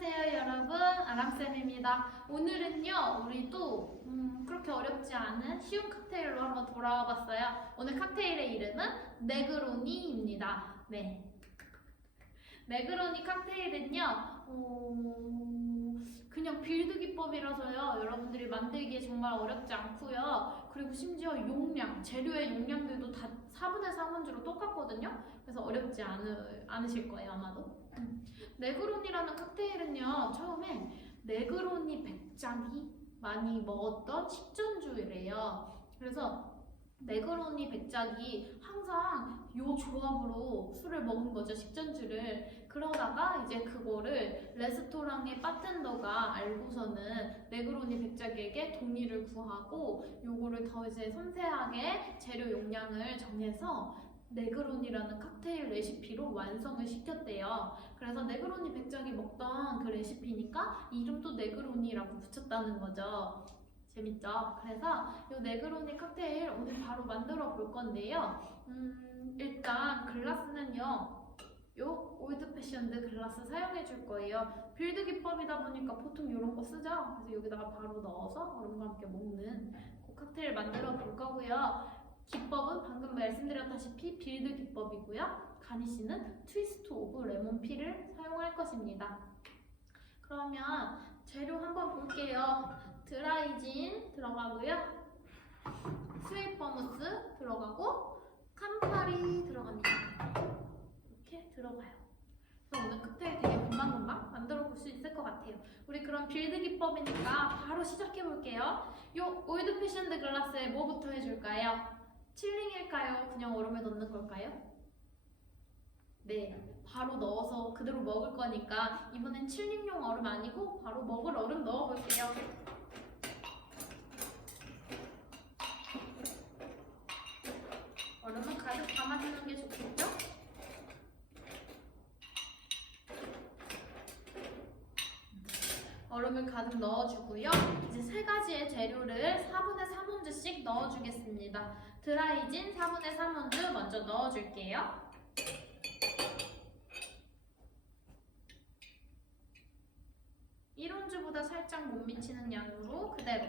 안녕하세요 여러분, 아람쌤입니다. 오늘은요 우리도 그렇게 어렵지 않은 쉬운 칵테일로 한번 돌아와 봤어요. 오늘 칵테일의 이름은 네그로니입니다. 네, 네그로니 칵테일은요 그냥 빌드 기법이라서요 여러분들이 만들기에 정말 어렵지 않고요. 그리고 심지어 용량, 재료의 용량들도 다 4분의 3원주로 똑같거든요. 그래서 어렵지 않으실 거예요 아마도. 네그로니라는 칵테일은요 처음에 네그로니 백작이 많이 먹었던 식전주래요. 그래서 네그로니 백작이 항상 요 조합으로 술을 먹은 거죠, 식전주를. 그러다가 이제 그거를 레스토랑의 바텐더가 알고서는 네그로니 백작에게 동의를 구하고 요거를 더 이제 섬세하게 재료 용량을 정해서 네그로니라는 칵테일 레시피로 완성을 시켰대요. 그래서 네그로니 백작이 먹던 그 레시피니까 이름도 네그로니라고 붙였다는 거죠. 재밌죠? 그래서 이 네그로니 칵테일 오늘 바로 만들어 볼 건데요. 일단 글라스는요. 요 올드 패션드 글라스 사용해 줄 거예요. 빌드 기법이다 보니까 보통 이런 거 쓰죠. 그래서 여기다가 바로 넣어서 얼음과 함께 먹는 그 칵테일 만들어 볼 거고요. 기법은 방금 말씀드렸다시피 빌드 기법이고요. 가니쉬는 트위스트 오브 레몬 피를 사용할 것입니다. 그러면 재료 한번 볼게요. 드라이진 들어가고요. 스윗 버무스 들어가고 캄파리 들어갑니다. 이렇게 들어가요. 그래서 오늘 칵테일 되게 금방금방 만들어 볼 수 있을 것 같아요. 우리 그럼 빌드 기법이니까 바로 시작해 볼게요. 요 올드 패션드 글라스에 뭐부터 해줄까요? 칠링일까요? 그냥 얼음을 넣는 걸까요? 네, 바로 넣어서 그대로 먹을 거니까 이번엔 칠링용 얼음 아니고 바로 먹을 얼음 넣어볼게요. 얼음은 가득 담아주는 게 좋겠죠? 얼음을 가득 넣어주고요. 이제 세 가지의 재료를 4분의 3온즈씩 넣어주겠습니다. 드라이진 4분의 3온즈 먼저 넣어줄게요. 보다 살짝 못 미치는 양으로 그대로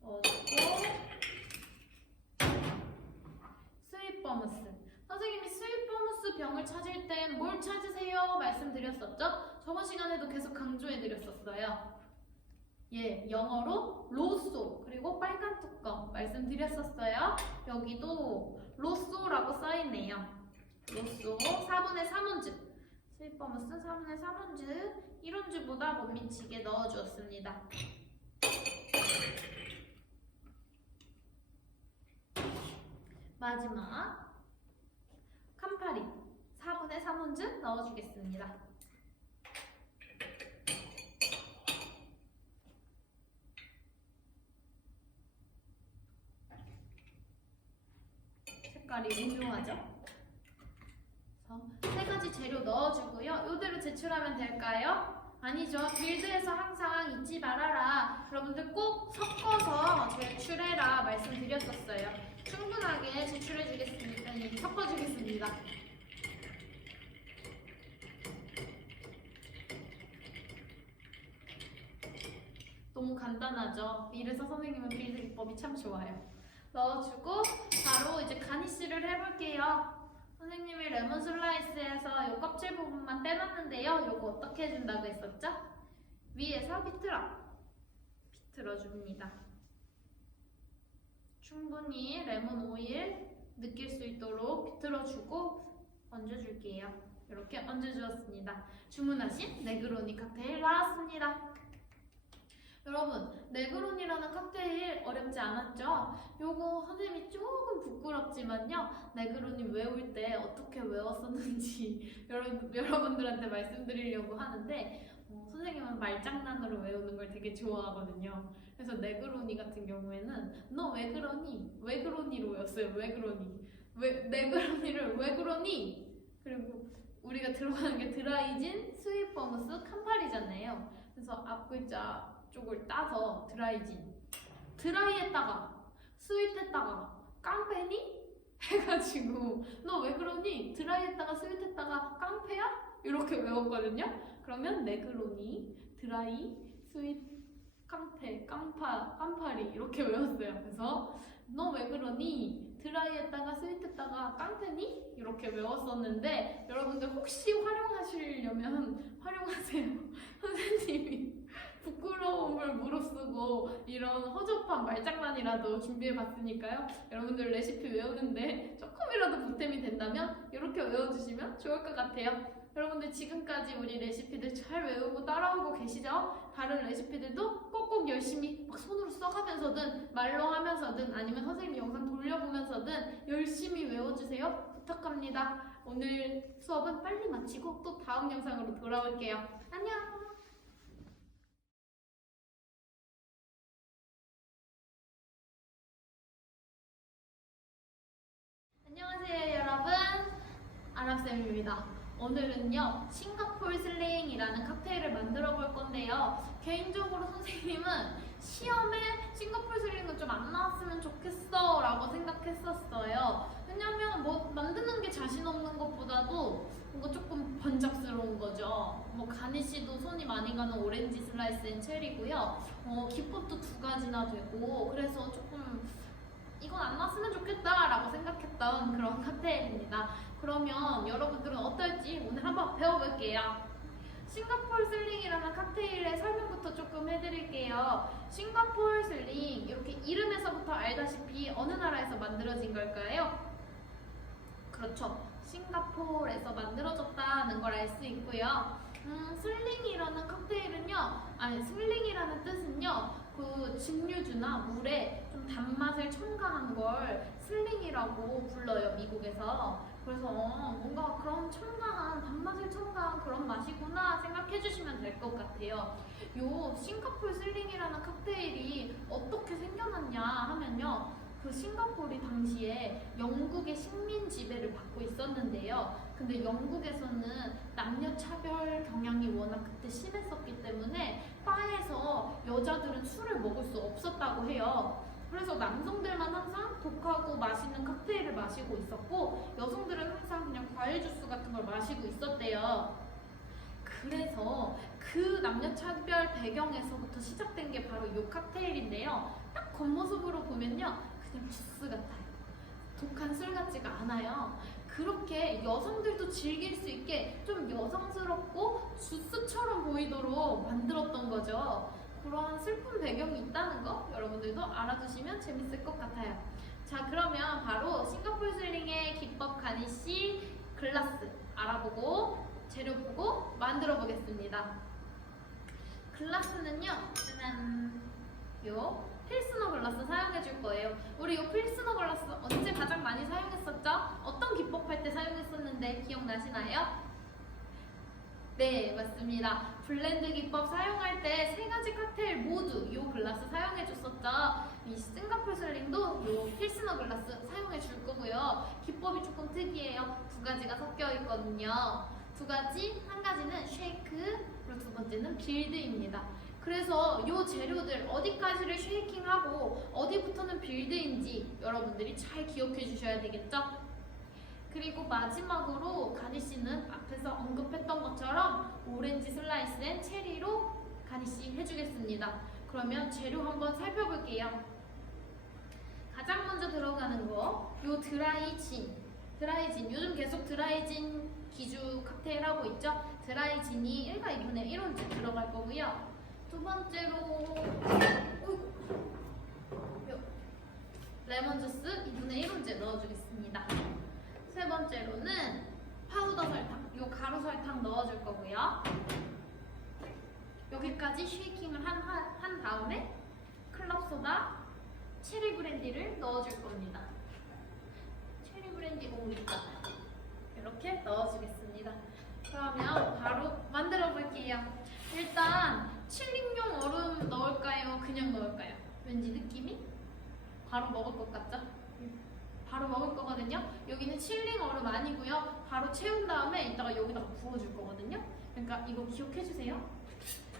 넣어주고 스윗 버무스. 선생님이 스윗 버무스 병을 찾을 땐 뭘 찾으세요? 말씀드렸었죠? 저번 시간에도 계속 강조해드렸었어요. 예, 영어로 로쏘 그리고 빨간 뚜껑 말씀드렸었어요. 여기도 로쏘라고 써있네요. 로쏘 4분의 3온즈 스윗 버무스 4분의 3온즈 1온즈보다 못 미치게 넣어주었습니다. 마지막 캄파리 4분의 3온즈 넣어주겠습니다. 색깔이 오묘하죠? 세 가지 재료 넣어주고요. 이대로 제출하면 될까요? 아니죠. 빌드에서 항상 잊지 말아라. 여러분들 꼭 섞어서 제출해라 말씀드렸었어요. 충분하게 제출해주겠습니다. 아니, 섞어주겠습니다. 너무 간단하죠? 이래서 선생님은 빌드 기법이 참 좋아요. 넣어주고 바로 이제 가니쉬를 해볼게요. 선생님이 레몬 슬라이스에서 이 껍질 부분만 떼놨는데요. 이거 어떻게 해준다고 했었죠? 위에서 비틀어줍니다. 충분히 레몬 오일 느낄 수 있도록 비틀어주고 얹어줄게요. 이렇게 얹어주었습니다. 주문하신 네그로니 칵테일 나왔습니다. 여러분, 네그로니라는 칵테일 어렵지 않았죠? 요거 선생님이 조금 부끄럽지만요. 네그로니 외울 때 어떻게 외웠었는지 여러분들한테 말씀드리려고 하는데 선생님은 말장난으로 외우는 걸 되게 좋아하거든요. 그래서 네그로니 같은 경우에는 너 왜 그러니? 왜 그러니로 외웠어요. 왜 그러니? 네그로니를 왜 그러니? 그리고 우리가 들어가는 게 드라이진, 스윗 버무스, 캄파리잖아요. 그래서 앞글자 쪽을 따서 드라이진 드라이했다가 스윗했다가 깡패니? 해가지고 너 왜 그러니? 드라이했다가 스윗했다가 깡패야? 이렇게 외웠거든요. 그러면 네그로니, 드라이, 스윗, 깡패, 깜파리 이렇게 외웠어요. 그래서 너 왜 그러니? 드라이했다가 스윗했다가 깡패니? 이렇게 외웠었는데 여러분들 혹시 활용하시려면 활용하세요. 선생님이 부끄러움을 무릅쓰고 이런 허접한 말장난이라도 준비해봤으니까요. 여러분들 레시피 외우는데 조금이라도 보탬이 된다면 이렇게 외워주시면 좋을 것 같아요. 여러분들 지금까지 우리 레시피들 잘 외우고 따라오고 계시죠? 다른 레시피들도 꼭꼭 열심히 막 손으로 써가면서든 말로 하면서든 아니면 선생님 영상 돌려보면서든 열심히 외워주세요. 부탁합니다. 오늘 수업은 빨리 마치고 또 다음 영상으로 돌아올게요. 안녕! 안녕하세요 여러분, 아랍쌤입니다. 오늘은요 싱가포르 슬링이라는 칵테일을 만들어 볼 건데요, 개인적으로 선생님은 시험에 싱가포르 슬링은 좀 안 나왔으면 좋겠어 라고 생각했었어요. 왜냐면 뭐 만드는 게 자신 없는 것보다도 뭔가 조금 번잡스러운 거죠. 뭐 가니쉬도 손이 많이 가는 오렌지 슬라이스 앤 체리고요, 기법도 2가지나 되고, 그래서 조금 이건 안 나왔으면 좋겠다 라고 생각했던 그런 칵테일입니다. 그러면 여러분들은 어떨지 오늘 한번 배워볼게요. 싱가포르 슬링이라는 칵테일의 설명부터 조금 해드릴게요. 싱가포르 슬링, 이렇게 이름에서부터 알다시피 어느 나라에서 만들어진 걸까요? 그렇죠, 싱가포르에서 만들어졌다는 걸 알 수 있고요. 슬링이라는 칵테일은요, 슬링이라는 뜻은요, 그 증류주나 물에 좀 단맛을 첨가한 걸 슬링이라고 불러요, 미국에서. 그래서 뭔가 그런 단맛을 첨가한 그런 맛이구나 생각해주시면 될 것 같아요. 요 싱가포르 슬링이라는 칵테일이 어떻게 생겨났냐 하면요, 그 싱가포르이 당시에 영국의 식민 지배를 받고 있었는데요. 근데 영국에서는 남녀 차별 경향이 워낙 그때 심했었기 때문에 바에서 여자들은 술을 먹을 수 없었다고 해요. 그래서 남성들만 항상 독하고 맛있는 칵테일을 마시고 있었고, 여성들은 항상 그냥 과일 주스 같은 걸 마시고 있었대요. 그래서 그 남녀 차별 배경에서부터 시작된 게 바로 이 칵테일인데요. 딱 겉모습으로 보면요, 그냥 주스 같아요. 독한 술 같지가 않아요. 그렇게 여성들도 즐길 수 있게 좀 여성스럽고 주스처럼 보이도록 만들었던 거죠. 그런 슬픈 배경이 있다는 거 여러분들도 알아두시면 재밌을 것 같아요. 자, 그러면 바로 싱가포르 슬링의 기법 가니쉬 글라스 알아보고 재료 보고 만들어 보겠습니다. 글라스는요, 짜잔, 요 필스너 글라스 사용해 줄 거예요. 우리 이 필스너 글라스 언제 가장 많이 사용했었죠? 어떤 기법할 때 사용했었는데 기억나시나요? 네, 맞습니다. 블렌드 기법 사용할 때 3가지 칵테일 모두 이 글라스 사용해 줬었죠. 이 싱가포르 슬링도 이 필스너 글라스 사용해 줄 거고요. 기법이 조금 특이해요. 2가지가 섞여 있거든요. 2가지, 한 가지는 쉐이크, 그리고 2번째는 빌드입니다. 그래서 이 재료들 어디까지를 쉐이킹하고 어디부터는 빌드인지 여러분들이 잘 기억해 주셔야 되겠죠? 그리고 마지막으로 가니쉬는 앞에서 언급했던 것처럼 오렌지 슬라이스 앤 체리로 가니쉬 해주겠습니다. 그러면 재료 한번 살펴볼게요. 가장 먼저 들어가는 거, 요 드라이진. 요즘 계속 드라이진 기주 칵테일 하고 있죠? 드라이진이 1과 2분의 1원째 들어갈 거고요. 2번째로 레몬 주스 2분의 1원째 넣어주겠습니다. 3번째로는 파우더 설탕, 요 가루 설탕 넣어줄 거고요. 여기까지 쉐이킹을 한 다음에 클럽 소다, 체리 브랜디를 넣어줄 겁니다. 체리 브랜디 오일까 이렇게 넣어주겠습니다. 그러면 바로 만들어 볼게요. 일단 칠링용 얼음 넣을까요? 그냥 넣을까요? 왠지 느낌이 바로 먹을 것 같죠? 바로 먹을 거거든요. 여기는 칠링 얼음 아니고요. 바로 채운 다음에 이따가 여기다가 부어줄 거거든요. 그러니까 이거 기억해 주세요.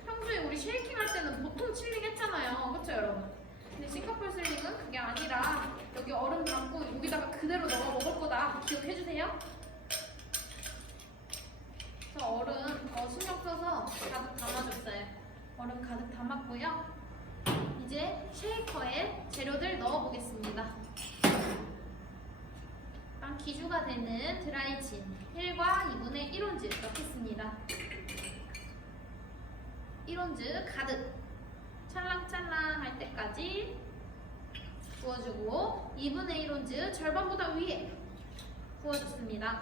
평소에 우리 쉐이킹 할 때는 보통 칠링 했잖아요. 그렇죠 여러분? 근데 싱가포르 슬링은 그게 아니라 여기 얼음 담고 여기다가 그대로 넣어 먹을 거다. 기억해 주세요. 저 얼음 더 신경 써서 가득 담아줬어요. 얼음 가득 담았고요. 이제 쉐이커에 재료들 넣어보겠습니다. 일단 기주가 되는 드라이진 1과 2분의 1온즈 넣겠습니다. 1온즈 가득 찰랑찰랑 할 때까지 부어주고 2분의 1온즈 절반보다 위에 부어줬습니다.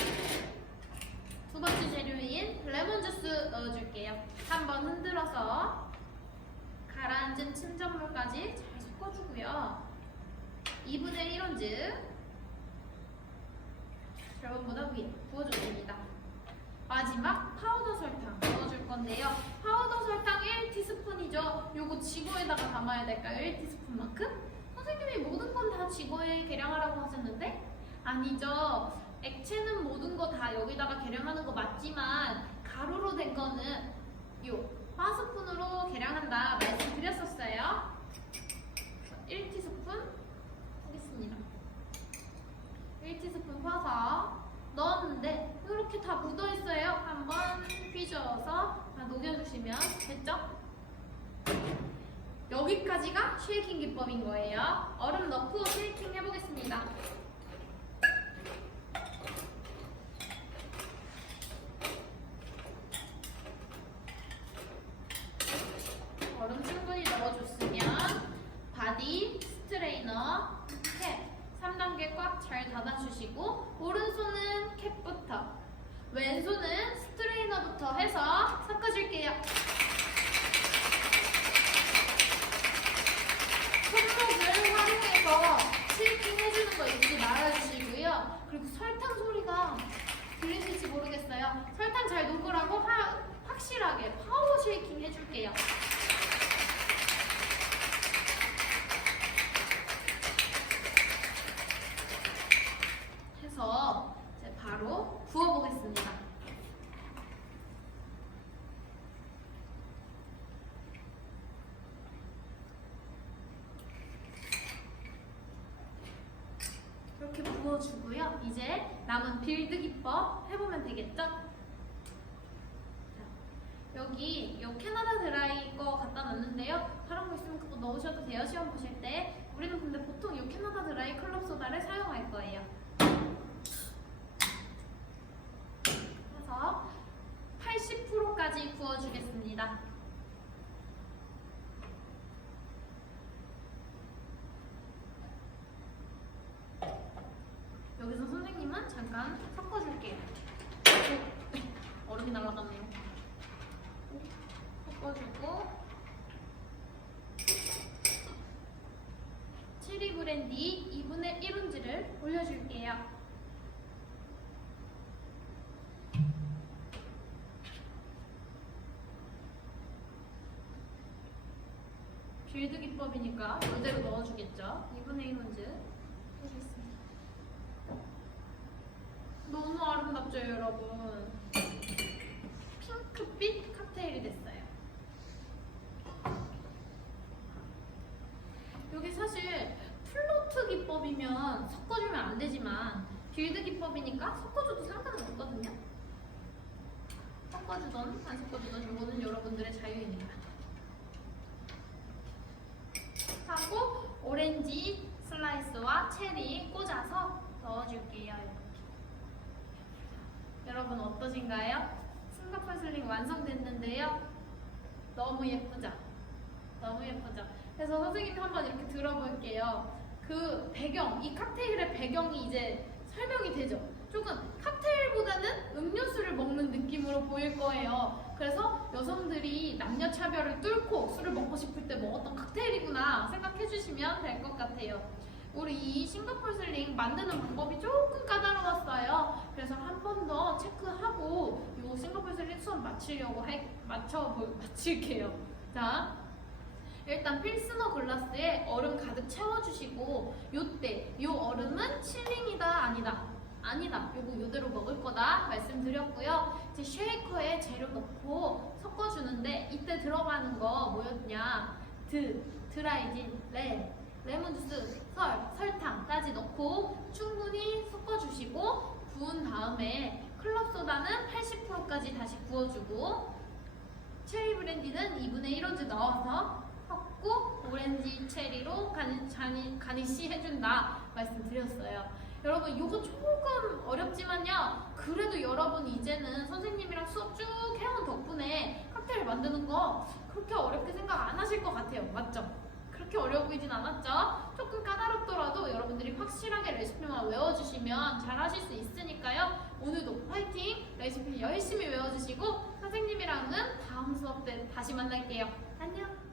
두 번째 재료인 레몬주스 넣어줄게요. 한번 흔들어서 가라앉은 침전물까지 잘 섞어주고요. 2분의 1온즈 절반보다 위에 부어줬습니다. 마지막 파우더 설탕 넣어줄 건데요. 파우더 설탕 1티스푼이죠. 요거 지구에다가 담아야 될까요? 1티스푼만큼? 선생님이 모든 건 다 지구에 계량하라고 하셨는데? 아니죠. 액체는 모든 거 다 여기다가 계량하는 거 맞지만 가루로 된 거는 요 파스푼으로 계량한다 말씀드렸었어요. 1티스푼 하겠습니다. 1티스푼 퍼서 넣었는데 이렇게 다 묻어있어요. 한번 휘저어서 다 녹여주시면 됐죠? 여기까지가 쉐이킹 기법인 거예요. 얼음 넣고 쉐이킹 해보겠습니다. 얼음 충분히 넣어줬으면 바디, 스트레이너, 캡 3단계 꽉 잘 닫아주시고 오른손은 캡부터 왼손은 스트레이너부터 해서 섞어줄게요. 손목을 활용해서 쉐이킹 해주는 거 잊지 말아주시고요. 그리고 설탕 소리가 들리실지 모르겠어요. 설탕 잘 녹으라고 확실하게 파워 쉐이킹 해줄게요. 해서 이제 바로 부어보겠습니다. 이렇게 부어주고요. 이제 남은 빌드 기법 해보면 되겠죠? 자, 여기 요 캐나다 드라이 거 갖다 놨는데요. 다른 거 있으면 그거 넣으셔도 돼요. 시험 보실 때. 우리는 근데 보통 요 캐나다 드라이 클럽 소다를 사용할 거예요. 그래서 80%까지 부어주겠습니다. 여기서 선생님은 잠깐 섞어줄게요. 얼음이 날아갔네요. 섞어주고 체리 브랜디 2분의 1온즈를 올려줄게요. 빌드 기법이니까 이대로 넣어주겠죠. 2분의 1온즈 해주겠습니다. 너무 아름답죠, 여러분? 핑크빛 칵테일이 됐어요. 여기 사실 플로트 기법이면 섞어주면 안 되지만 빌드 기법이니까 섞어줘도 상관은 없거든요. 섞어주던 안 섞어주던 이거는 여러분들의 자유입니다. 하고 오렌지 슬라이스와 체리 꽂아서 넣어줄게요. 이렇게. 여러분 어떠신가요? 싱가포르 슬링 완성됐는데요. 너무 예쁘죠? 너무 예쁘죠? 그래서 선생님이 한번 이렇게 들어볼게요. 그 배경, 이 칵테일의 배경이 이제 설명이 되죠? 조금 칵테일보다는 음료수를 먹는 느낌으로 보일 거예요. 그래서 여성들이 남녀 차별을 뚫고 술을 먹고 싶을 때 먹었던 칵테일이구나 생각해 주시면 될 것 같아요. 우리 이 싱가포르 슬링 만드는 방법이 조금 까다로웠어요. 그래서 한 번 더 체크하고 이 싱가포르 슬링 수업 마칠게요. 자, 일단 필스너 글라스에 얼음 가득 채워주시고 요때 요 얼음은 칠링이다 아니다 요거 요대로 먹을 거다 말씀드렸고요. 이제 쉐이커에 재료 넣고 섞어주는데 이때 들어가는 거 뭐였냐? 드라이진, 레몬주스, 설탕까지 넣고 충분히 섞어주시고 부은 다음에 클럽 소다는 80%까지 다시 부어주고, 체리 브랜디는 2분의 1원즈 넣어서 섞고 오렌지 체리로 가니쉬 해준다 말씀드렸어요. 여러분 이거 조금 어렵지만요, 그래도 여러분 이제는 선생님이랑 수업 쭉 해온 덕분에 칵테일 만드는 거 그렇게 어렵게 생각 안 하실 것 같아요. 맞죠? 그렇게 어려워 보이진 않았죠? 조금 까다롭더라도 여러분들이 확실하게 레시피만 외워주시면 잘 하실 수 있으니까요. 오늘도 화이팅! 레시피 열심히 외워주시고 선생님이랑은 다음 수업 때 다시 만날게요. 안녕!